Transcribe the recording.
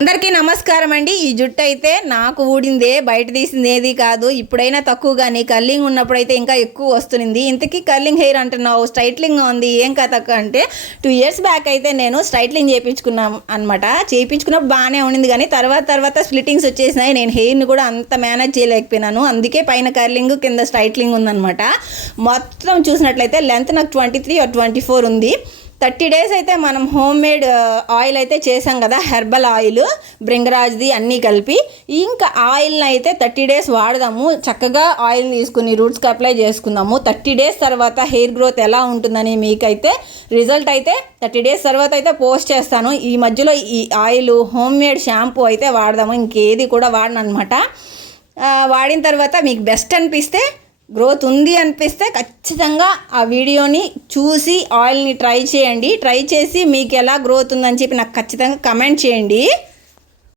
అందరికీ నమస్కారం అండి. ఈ జుట్టు అయితే నాకు ఊడిందే, బయట తీసింది ఏది కాదు. ఇప్పుడైనా తక్కువ, కానీ కర్లింగ్ ఉన్నప్పుడైతే ఇంకా ఎక్కువ వస్తుంది. ఇంతకీ కర్లింగ్ హెయిర్ అంటున్నావు, స్ట్రైట్లింగ్ ఉంది, ఏం కథ అంటే 2 years బ్యాక్ అయితే నేను స్ట్రైట్లింగ్ చేయించుకున్నాను అనమాట. చేయించుకున్నప్పుడు బాగానే ఉండింది, కానీ తర్వాత స్ప్లిట్టింగ్స్ వచ్చేసినాయి. నేను హెయిర్ని కూడా అంత మేనేజ్ చేయలేకపోయినాను. అందుకే పైన కర్లింగ్, కింద స్ట్రైట్లింగ్ ఉందనమాట. మొత్తం చూసినట్లయితే లెంత్ నాకు 23 or 24 ఉంది. 30 days అయితే మనం హోమ్ మేడ్ ఆయిల్ అయితే చేసాం కదా, హెర్బల్ ఆయిల్, భృంగరాజ్ది అన్నీ కలిపి. ఇంకా ఆయిల్ని అయితే 30 days వాడదాము. చక్కగా ఆయిల్ తీసుకుని రూట్స్కి అప్లై చేసుకుందాము. 30 days తర్వాత హెయిర్ గ్రోత్ ఎలా ఉంటుందని మీకైతే రిజల్ట్ అయితే 30 days తర్వాత అయితే పోస్ట్ చేస్తాను. ఈ మధ్యలో ఈ ఆయిల్, హోమ్ మేడ్ షాంపూ అయితే వాడదాము. ఇంకేది కూడా వాడను అనమాట. వాడిన తర్వాత మీకు బెస్ట్ అనిపిస్తే, గ్రోత్ ఉంది అనిపిస్తే ఖచ్చితంగా ఆ వీడియోని చూసి ఆయిల్ని ట్రై చేయండి. ట్రై చేసి మీకు ఎలా గ్రోత్ ఉందని చెప్పి నాకు ఖచ్చితంగా కమెంట్ చేయండి.